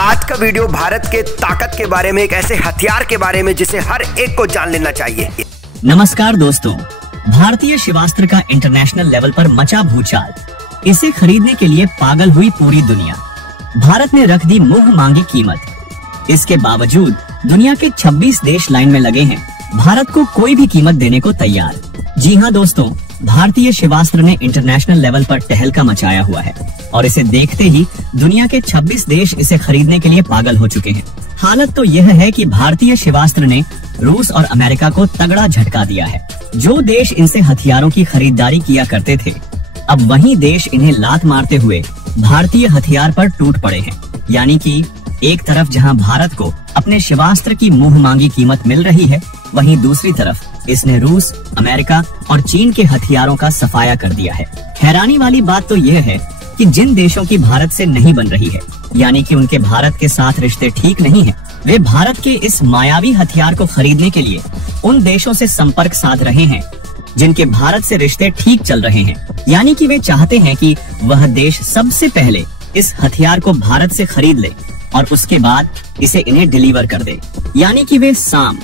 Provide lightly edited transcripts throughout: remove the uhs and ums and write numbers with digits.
आज का वीडियो भारत के ताकत के बारे में, एक ऐसे हथियार के बारे में जिसे हर एक को जान लेना चाहिए। नमस्कार दोस्तों, भारतीय शिवास्त्र का इंटरनेशनल लेवल पर मचा भूचाल। इसे खरीदने के लिए पागल हुई पूरी दुनिया। भारत ने रख दी मुंह मांगी कीमत। इसके बावजूद दुनिया के 26 देश लाइन में लगे हैं, भारत को कोई भी कीमत देने को तैयार। जी हाँ दोस्तों, भारतीय शिवास्त्र ने इंटरनेशनल लेवल पर तहलका मचाया हुआ है और इसे देखते ही दुनिया के 26 देश इसे खरीदने के लिए पागल हो चुके हैं। हालत तो यह है कि भारतीय शिवास्त्र ने रूस और अमेरिका को तगड़ा झटका दिया है। जो देश इनसे हथियारों की खरीदारी किया करते थे, अब वही देश इन्हें लात मारते हुए भारतीय हथियार पर टूट पड़े हैं। यानी कि एक तरफ जहां भारत को अपने शिवास्त्र की मुंह मांगी कीमत मिल रही है, वहीं दूसरी तरफ इसने रूस, अमेरिका और चीन के हथियारों का सफाया कर दिया है। हैरानी वाली बात तो यह है कि जिन देशों की भारत से नहीं बन रही है, यानी कि उनके भारत के साथ रिश्ते ठीक नहीं हैं, वे भारत के इस मायावी हथियार को खरीदने के लिए उन देशों से संपर्क साध रहे हैं जिनके भारत से रिश्ते ठीक चल रहे हैं। यानी कि वे चाहते हैं कि वह देश सबसे पहले इस हथियार को भारत से खरीद ले और उसके बाद इसे इन्हें डिलीवर कर दे। यानी कि वे साम,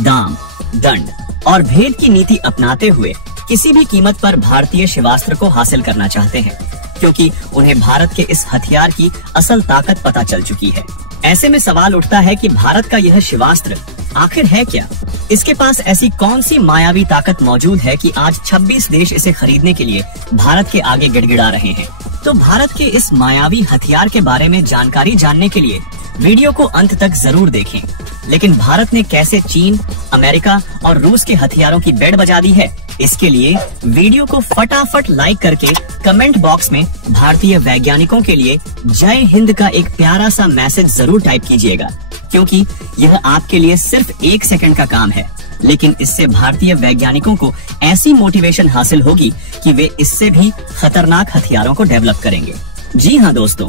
दाम, दंड और भेद की नीति अपनाते हुए किसी भी कीमत पर भारतीय शिवास्त्र को हासिल करना चाहते हैं, क्योंकि उन्हें भारत के इस हथियार की असल ताकत पता चल चुकी है। ऐसे में सवाल उठता है कि भारत का यह शिवास्त्र आखिर है क्या? इसके पास ऐसी कौन सी मायावी ताकत मौजूद है कि आज 26 देश इसे खरीदने के लिए भारत के आगे गिड़गिड़ा रहे हैं? तो भारत के इस मायावी हथियार के बारे में जानकारी जानने के लिए वीडियो को अंत तक जरूर देखें। लेकिन भारत ने कैसे चीन, अमेरिका और रूस के हथियारों की बेड़ बजा दी है, इसके लिए वीडियो को फटाफट लाइक करके कमेंट बॉक्स में भारतीय वैज्ञानिकों के लिए जय हिंद का एक प्यारा सा मैसेज जरूर टाइप कीजिएगा, क्योंकि यह आपके लिए सिर्फ 1 सेकंड का काम है, लेकिन इससे भारतीय वैज्ञानिकों को ऐसी मोटिवेशन हासिल होगी कि वे इससे भी खतरनाक हथियारों को डेवलप करेंगे। जी हाँ दोस्तों,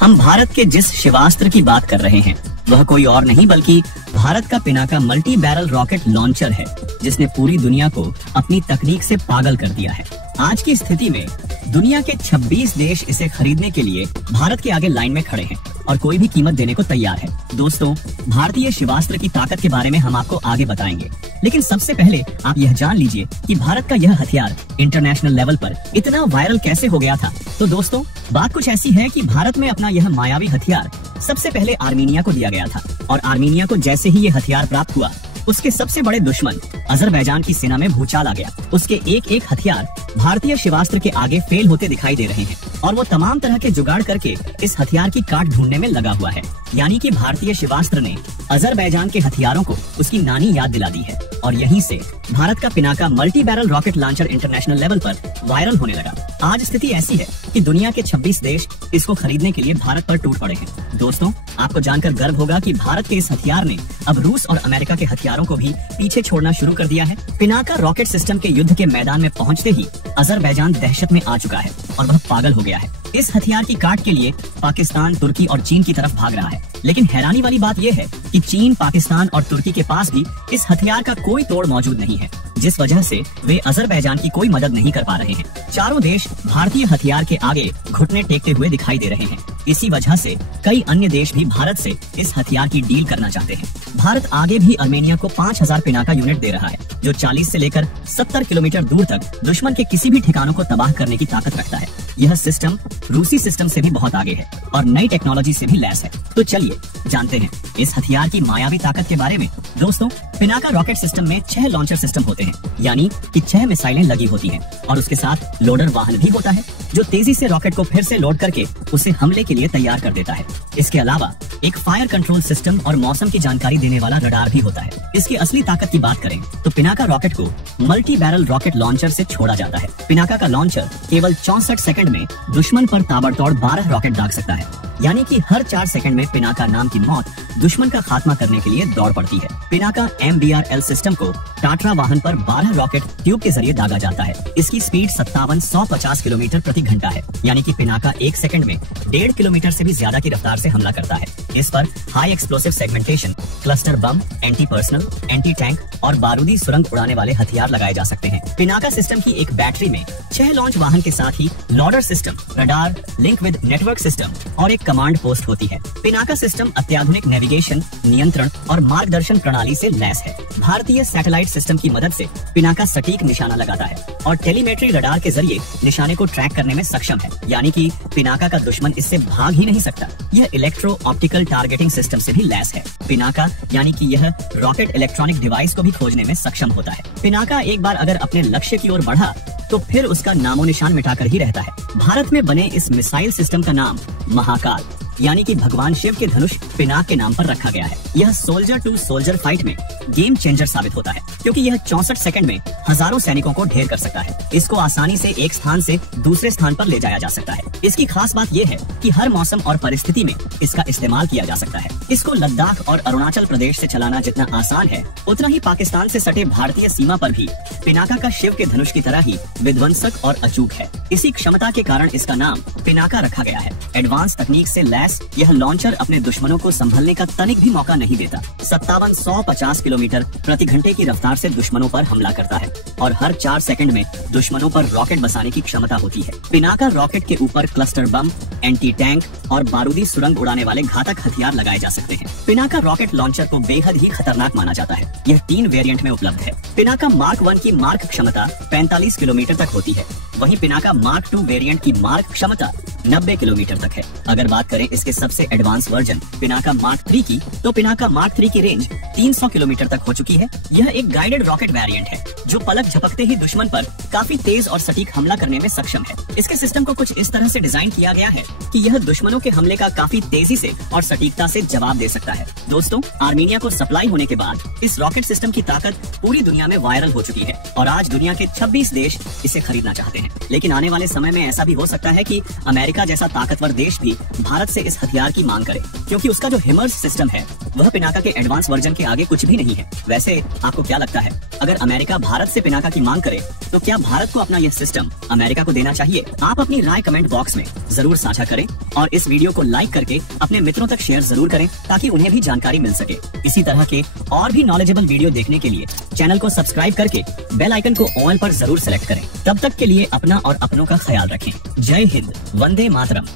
हम भारत के जिस शिवास्त्र की बात कर रहे हैं वह कोई और नहीं बल्कि भारत का Pinaka multi barrel rocket launcher है, जिसने पूरी दुनिया को अपनी तकनीक से पागल कर दिया है। आज की स्थिति में दुनिया के 26 देश इसे खरीदने के लिए भारत के आगे लाइन में खड़े हैं और कोई भी कीमत देने को तैयार है। दोस्तों, भारतीय शिवास्त्र की ताकत के बारे में हम आपको आगे बताएंगे, लेकिन सबसे पहले आप यह जान लीजिए कि भारत का यह हथियार इंटरनेशनल लेवल पर इतना वायरल कैसे हो गया था। तो दोस्तों, बात कुछ ऐसी है कि भारत में अपना यह मायावी हथियार सबसे पहले आर्मीनिया को दिया गया था और आर्मीनिया को जैसे ही ये हथियार प्राप्त हुआ, उसके सबसे बड़े दुश्मन अजरबैजान की सेना में भूचाल आ गया। उसके एक हथियार भारतीय शिवास्त्र के आगे फेल होते दिखाई दे रहे हैं और वो तमाम तरह के जुगाड़ करके इस हथियार की काट ढूंढने में लगा हुआ है। यानी कि भारतीय शिवास्त्र ने अजरबैजान के हथियारों को उसकी नानी याद दिला दी है और यहीं से भारत का Pinaka multi barrel rocket launcher international level पर वायरल होने लगा। आज स्थिति ऐसी है कि दुनिया के 26 देश इसको खरीदने के लिए भारत पर टूट पड़े हैं। दोस्तों, आपको जानकर गर्व होगा कि भारत के इस हथियार ने अब रूस और अमेरिका के हथियारों को भी पीछे छोड़ना शुरू कर दिया है। पिनाका रॉकेट सिस्टम के युद्ध के मैदान में पहुंचते ही अजरबैजान दहशत में आ चुका है और वह पागल हो गया है। इस हथियार की काट के लिए पाकिस्तान, तुर्की और चीन की तरफ भाग रहा है। लेकिन हैरानी वाली बात यह है कि चीन, पाकिस्तान और तुर्की के पास भी इस हथियार का कोई तोड़ मौजूद नहीं है, जिस वजह से वे अजरबैजान की कोई मदद नहीं कर पा रहे हैं। चारों देश भारतीय हथियार के आगे घुटने टेकते हुए दिखाई दे रहे हैं। इसी वजह से कई अन्य देश भी भारत से इस हथियार की डील करना चाहते हैं। भारत आगे भी आर्मेनिया को 5000 पिनाका यूनिट दे रहा है, जो 40 से लेकर 70 किलोमीटर दूर तक दुश्मन के किसी भी ठिकानों को तबाह करने की ताकत रखता है। यह सिस्टम रूसी सिस्टम से भी बहुत आगे है और नई टेक्नोलॉजी से भी लैस है। तो चलिए जानते हैं इस हथियार की मायावी ताकत के बारे में। दोस्तों, पिनाका रॉकेट सिस्टम में 6 लॉन्चर सिस्टम होते हैं, यानी कि 6 मिसाइलें लगी होती हैं और उसके साथ लोडर वाहन भी होता है, जो तेजी से रॉकेट को फिर से लोड करके उसे हमले के लिए तैयार कर देता है। इसके अलावा एक फायर कंट्रोल सिस्टम और मौसम की जानकारी देने वाला रडार भी होता है। इसकी असली ताकत की बात करें तो पिनाका रॉकेट को मल्टी बैरल रॉकेट लॉन्चर से छोड़ा जाता है। पिनाका का लॉन्चर केवल 64 सेकंड में दुश्मन पर ताबड़तोड़ 12 रॉकेट दाग सकता है, यानी कि हर 4 सेकंड में पिनाका नाम की मौत दुश्मन का खात्मा करने के लिए दौड़ पड़ती है। पिनाका MBRL सिस्टम को टाटरा वाहन पर 12 रॉकेट ट्यूब के जरिए दागा जाता है। इसकी स्पीड 57-150 किलोमीटर प्रति घंटा है, यानी कि पिनाका 1 सेकंड में 1.5 किलोमीटर से भी ज्यादा की रफ्तार से हमला करता है। इस पर high explosive segmentation, cluster bomb, anti personal, anti tank और बारूदी सुरंग उड़ाने वाले हथियार लगाए जा सकते हैं। पिनाका सिस्टम की एक बैटरी में 6 लॉन्च वाहन के साथ ही loader system, radar, link with network system और एक कमांड पोस्ट होती है। पिनाका सिस्टम अत्याधुनिक नेविगेशन, नियंत्रण और मार्गदर्शन प्रणाली से लैस है। भारतीय सैटेलाइट सिस्टम की मदद से पिनाका सटीक निशाना लगाता है और टेलीमेट्री रडार के जरिए निशाने को ट्रैक करने में सक्षम है, यानी कि पिनाका का दुश्मन इससे भाग ही नहीं सकता। यह इलेक्ट्रो ऑप्टिकल टारगेटिंग सिस्टम से भी लैस है। पिनाका यानी कि यह रॉकेट इलेक्ट्रॉनिक डिवाइस को भी खोजने में सक्षम होता है। पिनाका एक बार अगर अपने लक्ष्य की ओर बढ़ा तो फिर उसका नामो निशान मिटाकर ही रहता है। भारत में बने इस मिसाइल सिस्टम का नाम महाकाल यानी कि भगवान शिव के धनुष पिनाक के नाम पर रखा गया है। यह सोल्जर टू सोल्जर फाइट में गेम चेंजर साबित होता है, क्योंकि यह 64 सेकंड में हजारों सैनिकों को ढेर कर सकता है। इसको आसानी से एक स्थान से दूसरे स्थान पर ले जाया जा सकता है। इसकी खास बात यह है कि हर मौसम और परिस्थिति में इसका इस्तेमाल किया जा सकता है। इसको लद्दाख और अरुणाचल प्रदेश से चलाना जितना आसान है, उतना ही पाकिस्तान से सटे भारतीय सीमा पर भी पिनाका का शिव के धनुष की तरह ही विध्वंसक और अचूक है। इसी क्षमता के कारण इसका नाम पिनाका रखा गया है। एडवांस तकनीक से लैस यह लॉन्चर अपने दुश्मनों को संभलने का तनिक भी मौका नहीं देता। 5750 किलोमीटर प्रति घंटे की रफ्तार से दुश्मनों पर हमला करता है और हर 4 सेकंड में दुश्मनों पर रॉकेट बसाने की क्षमता होती है। पिनाका रॉकेट के ऊपर क्लस्टर बम, एंटी टैंक और बारूदी सुरंग उड़ाने वाले घातक हथियार लगाए जा सकते हैं। पिनाका रॉकेट लॉन्चर को बेहद ही खतरनाक माना जाता है। यह 3 वेरिएंट में उपलब्ध है। पिनाका मार्क 1 की मार्क क्षमता 45 किलोमीटर तक होती है, वहीं पिनाका मार्क 2 वेरिएंट की मार्क क्षमता 90 किलोमीटर तक है। अगर बात करें इसके सबसे एडवांस वर्जन पिनाका मार्क 3 की, तो पिनाका मार्क 3 की रेंज 300 किलोमीटर तक हो चुकी है। यह एक गाइडेड रॉकेट वेरिएंट है जो पलक झपकते ही दुश्मन पर काफी तेज और सटीक हमला करने में सक्षम है। इसके सिस्टम को कुछ इस तरह से डिजाइन किया गया है कि यह दुश्मनों के हमले का काफी तेजी से और सटीकता से जवाब दे सकता है। दोस्तों, आर्मीनिया को सप्लाई होने के बाद इस रॉकेट सिस्टम की ताकत पूरी दुनिया में वायरल हो चुकी है और आज दुनिया के 26 देश इसे खरीदना चाहते हैं। लेकिन आने वाले समय में ऐसा भी हो सकता है कि अमेरिका जैसा ताकतवर देश भी भारत से इस हथियार की मांग करे, क्योंकि उसका जो हिमर्स सिस्टम है वह पिनाका के एडवांस वर्जन के आगे कुछ भी नहीं है। वैसे आपको क्या लगता है, अगर अमेरिका भारत से पिनाका की मांग करे तो क्या भारत को अपना यह सिस्टम अमेरिका को देना चाहिए? आप अपनी राय कमेंट बॉक्स में जरूर साझा करें और इस वीडियो को लाइक करके अपने मित्रों तक शेयर जरूर करें ताकि उन्हें भी जानकारी मिल सके। इसी तरह के और भी नॉलेजेबल वीडियो देखने के लिए चैनल को सब्सक्राइब करके बेल आइकन को ऑल पर जरूर सेलेक्ट करें। तब तक के लिए अपना और अपनों का ख्याल रखें। जय हिंद, वंदे मातरम।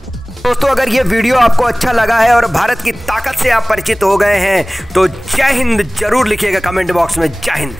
दोस्तों, अगर ये वीडियो आपको अच्छा लगा है और भारत की ताकत से आप परिचित हो गए हैं तो जय हिंद जरूर लिखिएगा कमेंट बॉक्स में। जय हिंद।